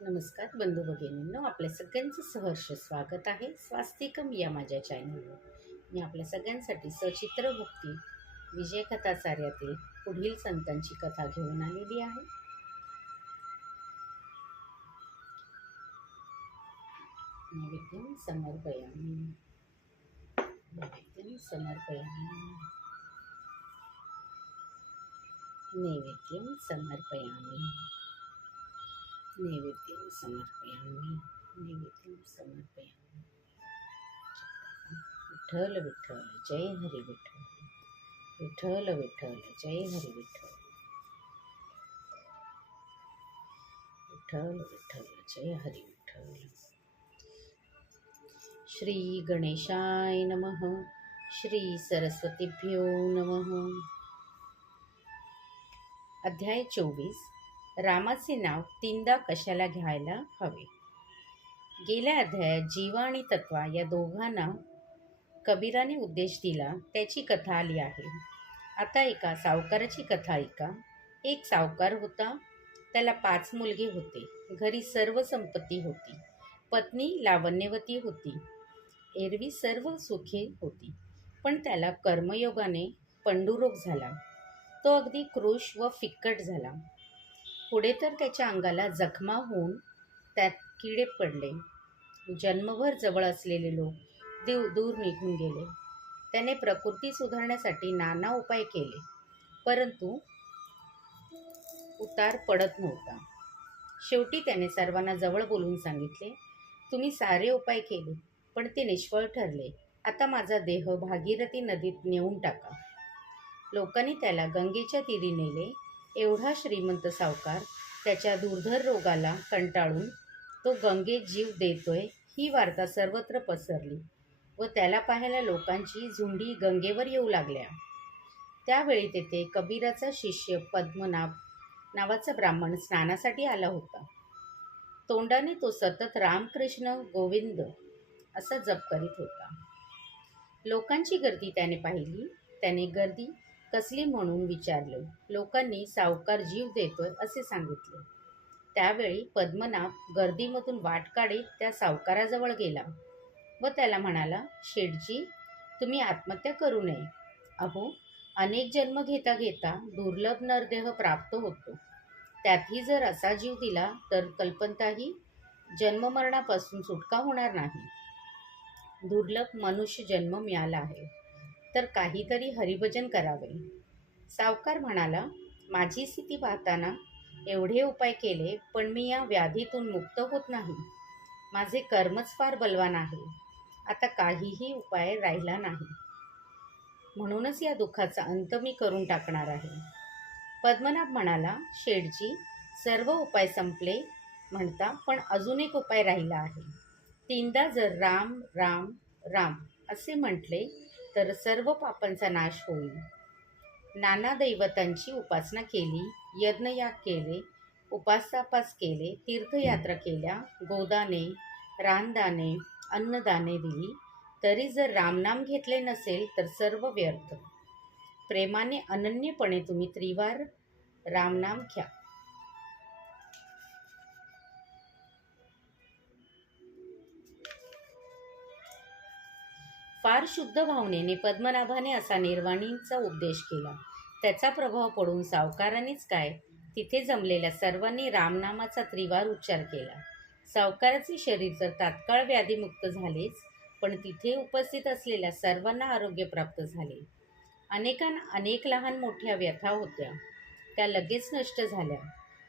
नमस्कार बंधू भगिनींनो. आपल्या सगळ्यांचं सहर्ष स्वागत आहे. स्वास्तिकम या माझ्या चॅनलवर मी आपल्या सगळ्यांसाठी सचित्र भक्ती विजयकथाचार्यातील पुढील संतांची कथा घेऊन आलेली आहे. नैवेद्यं समर्पयामि. नैवेद्यं समर्पयामी. समर्पयामि. नैवेद्यं समर्पयामि नैवेद्यं समर्पयामि। विठ्ठल विठ्ठल जय हरी विठ्ठल विठ्ठल विठ्ठल जय हरी विठ्ठल। विठ्ठल विठ्ठल जय हरी विठ्ठल। श्री गणेशाय नमः श्री सरस्वतीभ्यो नमः। अध्याय चोवीस रामाचे नाव तीनदा कशाला घ्यायला हवे? गेल्या अध्यायात जीवा आणि तत्वा या दोघांना कबीराने उद्देश दिला त्याची कथा आली आहे. आता एका सावकाराची कथा ऐका. एक सावकार होता त्याला पाच मुलगे होते. घरी सर्व संपत्ती होती. पत्नी लावण्यवती होती. एरवी सर्व सुखे होती. पण त्याला कर्मयोगाने पंडुरोग झाला. तो अगदी क्रोश व फिक्कट झाला. पुढे तर त्याच्या अंगाला जखमा होऊन त्यात किडे पडले. जन्मभर जवळ असलेले लोक देव दूर निघून गेले. त्याने प्रकृती सुधारण्यासाठी नाना उपाय केले. परंतु उतार पडत नव्हता. शेवटी त्याने सर्वांना जवळ बोलून सांगितले तुम्ही सारे उपाय केले पण ते निष्फळ ठरले. आता माझा देह भागीरथी नदीत नेऊन टाका. लोकांनी त्याला गंगेच्या तीरी नेले एवढा श्रीमंत सावकार त्याच्या दुर्धर रोगाला कंटाळून तो गंगेत जीव देतोय ही वार्ता सर्वत्र पसरली व त्याला पाहायला लोकांची झुंडी गंगेवर येऊ लागल्या. त्यावेळी तेथे कबीराचा शिष्य पद्मनाभ नावाचा ब्राह्मण स्नानासाठी आला होता. तोंडाने तो सतत रामकृष्ण गोविंद असा जप करीत होता. लोकांची गर्दी त्याने पाहिली त्याने गर्दी कसली म्हणून विचारले. लोकांनी सावकार जीव देतोय असे सांगितले. त्यावेळी पद्मनाभ गर्दीमधून वाट काढीत त्या सावकाराजवळ गेला व त्याला म्हणाला शेठजी तुम्ही आत्महत्या करू नये. अहो अनेक जन्म घेता घेता दुर्लभ नरदेह प्राप्त होतो. त्यातही जर असा जीव दिला तर कल्पनताही जन्ममरणापासून सुटका होणार नाही. दुर्लभ मनुष्य जन्म मिळाला आहे. तर काहीतरी हरिभजन करावे. सावकार म्हणाला माझी स्थिती पाहताना एवढे उपाय केले पण मी या व्याधीतून मुक्त होत नाही. माझे कर्मच फार बलवान आहे. आता काहीही उपाय राहिला नाही. म्हणूनच या दुःखाचा अंत मी करून टाकणार आहे. पद्मनाभ म्हणाला शेठजी सर्व उपाय संपले म्हणता पण अजून एक उपाय राहिला आहे. तीनदा जर राम राम राम असे म्हटले तर सर्व पापांचा नाश होईल. नाना दैवतांची उपासना केली यज्ञयाग केले उपासापास केले तीर्थयात्रा केल्या गोदाने रानदाने अन्नदाने दिली. तरी जर रामनाम घेतले नसेल तर सर्व व्यर्थ. प्रेमाने अनन्यपणे तुम्ही त्रिवार रामनाम घ्या. फार शुद्ध भावनेने पद्मनाभाने असा निर्वाणींचा उपदेश केला. त्याचा प्रभाव पडून सावकारानेच काय? तिथे जमलेल्या सर्वांनी रामनामाचा त्रिवार उच्चार केला. सावकाराचे शरीर तर तात्काळ व्याधीमुक्त झालेच पण तिथे उपस्थित असलेल्या सर्वांना आरोग्य प्राप्त झाले. अनेकांना अनेक लहान मोठ्या व्यथा होत्या. त्या लगेच नष्ट झाल्या.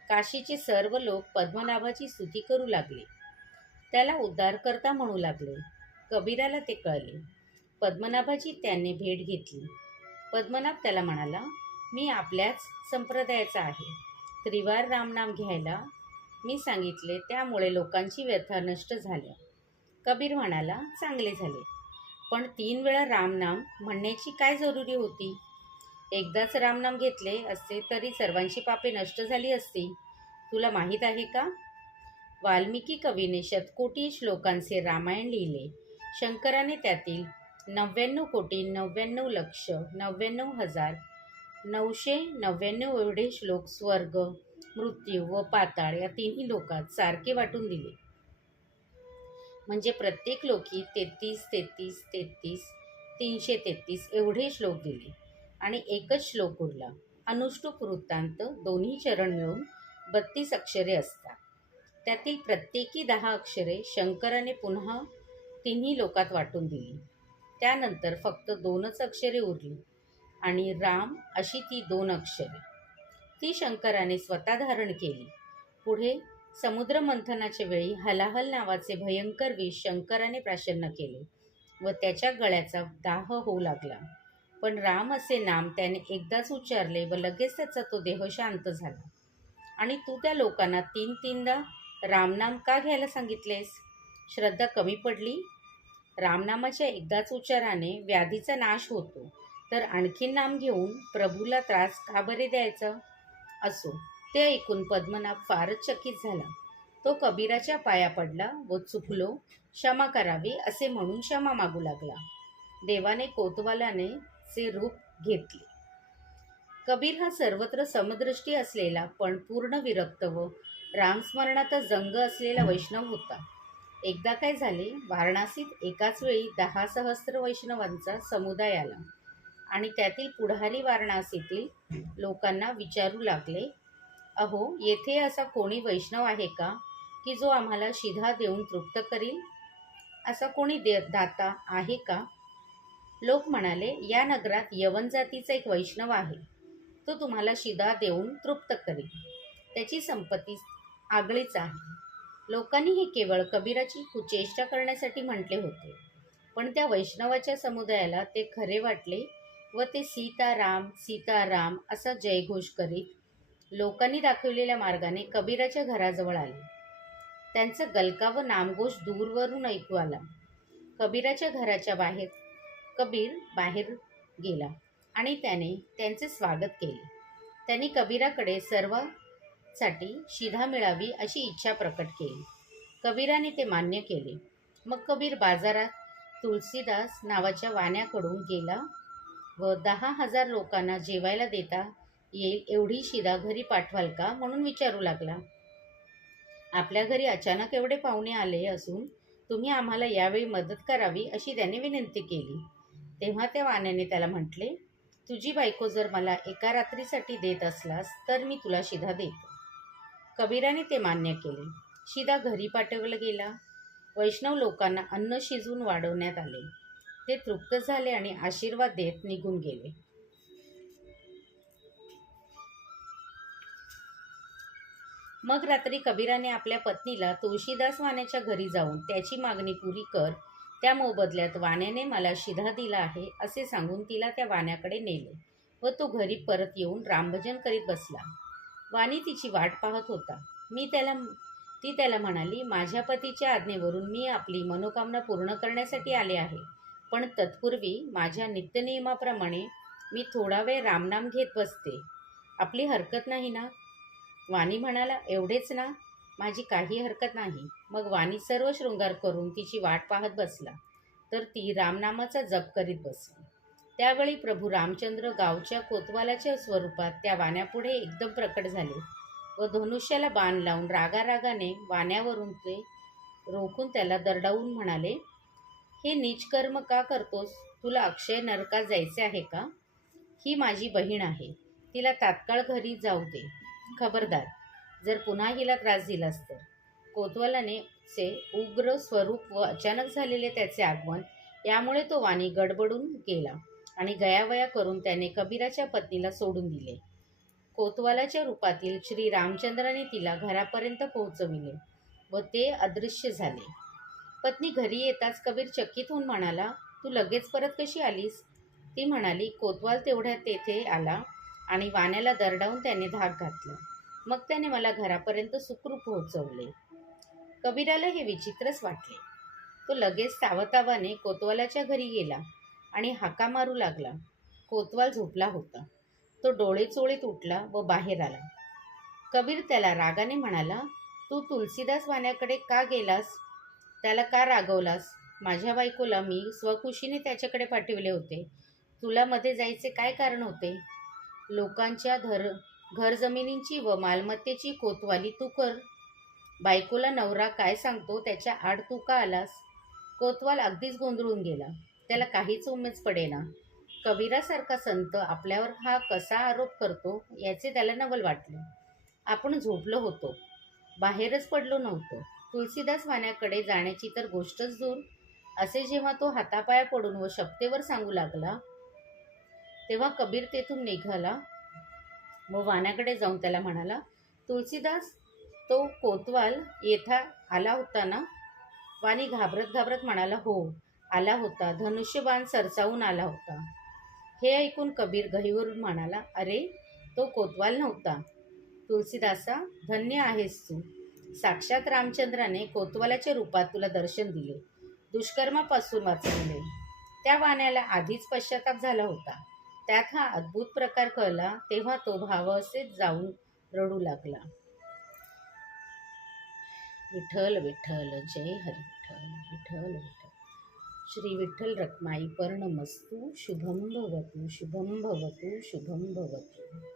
काशीचे सर्व लोक पद्मनाभाची स्तुती करू लागले. त्याला उद्धारकर्ता म्हणू लागले. कबीराला ते कळले. पद्मनाभाची त्याने भेट घेतली. पद्मनाभ त्याला म्हणाला मी आपल्याच संप्रदायाचा आहे. त्रिवार रामनाम घ्यायला मी सांगितले त्यामुळे लोकांची व्यथा नष्ट झाल्या. कबीर म्हणाला चांगले झाले. पण तीन वेळा रामनाम म्हणण्याची काय जरुरी होती? एकदाच रामनाम घेतले असते तरी सर्वांची पापे नष्ट झाली असती. तुला माहीत आहे का? वाल्मिकी कवीने शतकोटी श्लोकांचे रामायण लिहिले. शंकराने त्यातील नव्याण्णव कोटी नव्याण्णव लक्ष नव्याण्णव हजार नऊशे नव्याण्णव एवढे श्लोक स्वर्ग मृत्यू व पाताळ या तिन्ही लोकात सारखे वाटून दिले. म्हणजे प्रत्येक लोकी तेहतीस तेहतीस तेहतीस तीनशे तेहतीस एवढे श्लोक दिले आणि एकच श्लोक उरला. अनुष्टुप वृत्तांत दोन्ही चरण मिळून बत्तीस अक्षरे असतात. त्यातील प्रत्येकी दहा अक्षरे शंकराने पुन्हा तिन्ही लोकात वाटून दिली. त्यानंतर फक्त दोनच अक्षरे उरली आणि राम अशी ती दोन अक्षरे. ती शंकराने स्वतः धारण केली. पुढे समुद्र मंथनाच्या वेळी हलाहल नावाचे भयंकर विष शंकराने प्राशन्न केले व त्याच्या गळ्याचा दाह होऊ लागला. पण राम असे नाम त्याने एकदाच उच्चारले व लगेच त्याचा तो देह शांत झाला. आणि तू त्या लोकांना तीन तीनदा रामनाम का घ्यायला सांगितलेस? श्रद्धा कमी पडली? रामनामाच्या एकदाच उच्चाराने व्याधीचा नाश होतो. तर आणखीन नाम घेऊन प्रभूला त्रास का बरे द्यायचा? असो ते ऐकून पद्मनाभ फारच चकित झाला. तो कबीराच्या पाया पडला व चुकलो क्षमा करावी असे म्हणून क्षमा मागू लागला. देवाने कोतवालाने चे रूप घेतले. कबीर हा सर्वत्र समदृष्टी असलेला पण पूर्ण विरक्त व रामस्मरणाचा जंग असलेला वैष्णव होता. एकदा काय झाले वाराणसीत एकाच वेळी दहा सहस्त्र वैष्णवांचा समुदाय आला. आणि त्यातील पुढारी वाराणसीतील लोकांना विचारू लागले अहो येथे असा कोणी वैष्णव आहे का की जो आम्हाला शिधा देऊन तृप्त करील? असा कोणी दे दाता आहे का? लोक म्हणाले या नगरात यवन जातीचा एक वैष्णव आहे. तो तुम्हाला शिधा देऊन तृप्त करेल. त्याची संपत्ती आगळीच आहे. लोकांनी हे केवळ कबीराची कुचेष्टा करण्यासाठी म्हटले होते. पण त्या वैष्णवाच्या समुदायाला ते खरे वाटले व ते सीताराम सीताराम असा जयघोष करीत लोकांनी दाखवलेल्या मार्गाने कबीराच्या घराजवळ आले. त्यांचा गलका व नामघोष दूरवरून ऐकू आला. कबीराच्या घराच्या बाहेर कबीर बाहेर गेला आणि त्याने त्यांचे स्वागत केले. त्यांनी कबीराकडे सर्व साठी शिधा मिळावी अशी इच्छा प्रकट केली. कबीराने ते मान्य केले. मग कबीर बाजारात तुलसीदास नावाच्या वाण्याकडून गेला व दहा हजार लोकांना जेवायला देता येईल एवढी शिधा घरी पाठवाल का म्हणून विचारू लागला. आपल्या घरी अचानक एवढे पाहुणे आले असून तुम्ही आम्हाला यावेळी मदत करावी अशी त्याने विनंती केली. तेव्हा त्या वाण्याने त्याला म्हटले तुझी बायको जर मला एका रात्रीसाठी देत असलास तर मी तुला शिधा देतो. कबीराने ते मान्य केले. शिधा घरी पाठवला गेला. वैष्णव लोकांना अन्न शिजवून वाढवण्यात आले. ते तृप्त झाले आणि आशीर्वाद देत निघून गेले. मग रात्री कबीराने आपल्या पत्नीला तुळशीदास वाण्याच्या घरी जाऊन त्याची मागणी पुरी कर. त्या मोबदल्यात वाण्याने मला शिधा दिला आहे असे सांगून तिला त्या वाण्याकडे नेले व तो घरी परत येऊन रामभजन करीत बसला. वाणी तिची वाट पाहत होता. मी त्याला ती त्याला म्हणाली माझ्या पतीच्या आज्ञेवरून मी आपली मनोकामना पूर्ण करण्यासाठी आले आहे. पण तत्पूर्वी माझ्या नित्यनियमाप्रमाणे मी थोडा वेळ रामनाम घेत बसते. आपली हरकत नाही ना? वाणी म्हणाला एवढेच ना. माझी काही हरकत नाही. मग वाणी सर्व शृंगार करून तिची वाट पाहत बसला. तर ती रामनामाचा जप करीत बसली. त्यावेळी प्रभू रामचंद्र गावच्या कोतवालाच्या स्वरूपात त्या वाण्यापुढे एकदम प्रकट झाले व धनुष्याला बाण लावून रागारागाने वाण्यावरून ते रोखून त्याला दरडावून म्हणाले हे निजकर्म कर्म का करतोस? तुला अक्षय नरकात जायचे आहे का? ही माझी बहीण आहे. तिला तात्काळ घरी जाऊ दे. खबरदार जर पुन्हा हिला त्रास दिलास तर. कोतवालाने चे उग्र स्वरूप व अचानक झालेले त्याचे आगमन यामुळे तो वाणी गडबडून गेला. आणि गयावया करून त्याने कबीराच्या पत्नीला सोडून दिले. कोतवालाच्या रूपातील श्री रामचंद्राने तिला घरापर्यंत पोहोचविले व ते अदृश्य झाले. पत्नी घरी येताच कबीर चकित होऊन म्हणाला तू लगेच परत कशी आलीस? ती म्हणाली कोतवाल तेवढ्यात तेथे आला आणि वाण्याला दरडावून त्याने धाक घातला. मग त्याने मला घरापर्यंत सुखरूप पोहोचवले. कबीराला हे विचित्रच वाटले. तो लगेच तावतावाने कोतवालाच्या घरी गेला. आणि हाका मारू लागला. कोतवाल झोपला होता. तो डोळेचोळीत उठला व बाहेर आला. कबीर त्याला रागाने म्हणाला तू तुलसीदास वाण्याकडे का गेलास? त्याला का रागवलास? माझ्या बायकोला मी स्वखुशीने त्याच्याकडे पाठविले होते. तुला मध्ये जायचे काय कारण होते? लोकांच्या धर घर जमिनींची व मालमत्तेची कोतवाली तू कर. बायकोला नवरा काय सांगतो? त्याच्या आड तू का आलास? कोतवाल अगदीच गोंधळून गेला. त्याला काहीच उमेद पडेना. कबीरासारखा संत आपल्यावर हा कसा आरोप करतो याचे त्याला नवल वाटले. आपण झोपलो होतो. बाहेरच पडलो नव्हतो. तुलसीदास वाण्याकडे जाण्याची तर गोष्टच दूर. असे जेव्हा तो हातापाया पडून व शपतेवर सांगू लागला तेव्हा कबीर तेथून निघाला व वाण्याकडे जाऊन त्याला म्हणाला तुलसीदास तो कोतवाल येथा आला होता ना? वाणी घाबरत घाबरत म्हणाला हो आला होता. धनुष्यबाण सरसावून आला होता. हे ऐकून कबीर गहीवरून म्हणाला अरे तो कोतवाल नव्हता. तुलसीदासा धन्य आहेस तू. साक्षात रामचंद्राने कोतवालाच्या रूपात तुला दर्शन दिले. दुष्कर्मापासून वाचवले. त्या वाण्याला आधीच पश्चाताप झाला होता. त्यात हा अद्भुत प्रकार कळला तेव्हा तो भावसेच जाऊन रडू लागला. विठ्ठल विठ्ठल जय हरी विठ्ठल विठ्ठल विठ्ठल. श्री विठ्ठल रखमाई पर्णमस्तू शुभम भवतु शुभम भवतु शुभम भवतु।